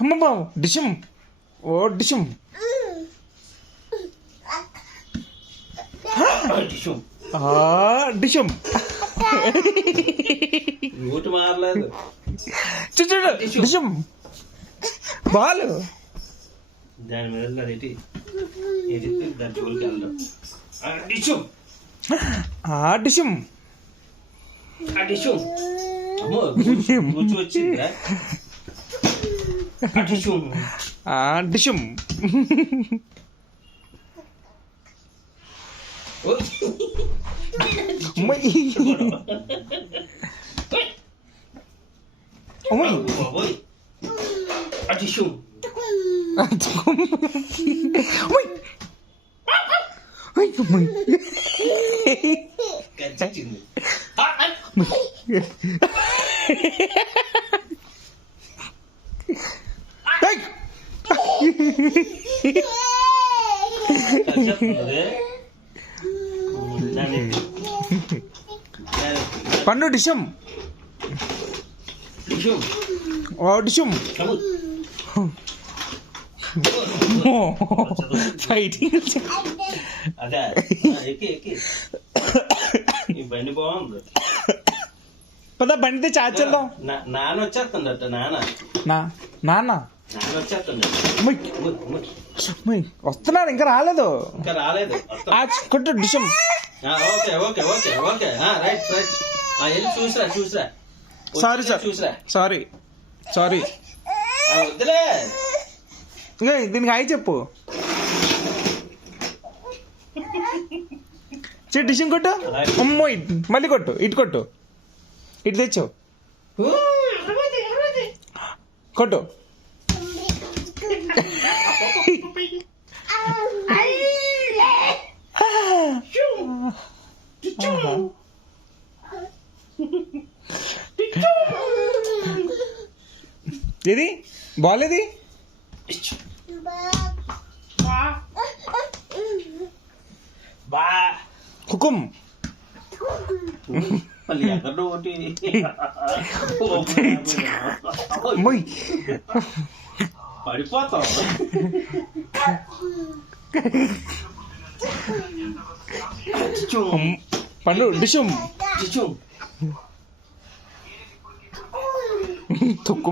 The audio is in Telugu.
అమ్మమ్మ డిషం ఓ డిషం డిషం మారలేదు చూడు డిషం బాలు దాని మీద దాని జోలికి వెళ్దాం డిషం డిషం డిషం అమ్మో కూర్చు వచ్చిందా డిషం డిషం డిషం కచ్చింది పండు డిషం డిషం ఫైటింగ్ అదే ఎక్కి ఈ బండి బాగుంది పద బండితే చాచేద్దాం నాన్న వచ్చేస్తుందట నాన్న వచ్చేస్తుండ వస్తున్నాడు ఇంకా రాలేదు కొట్టు డిషం okay okay okay okay right right వెళ్ళి చూసిరా సారీ సార్ సారీ సారీ వద్దులే దీనికి హాయ్ చెప్పు డిషం కొట్టు అమ్మో మళ్ళీ కొట్టు ఇటు కొట్టు ఇటు తెచ్చు కొట్టు ఇది బాల్ ఇది హుకుం పడిపోతావు పండు డిషం డిషం తుక్కు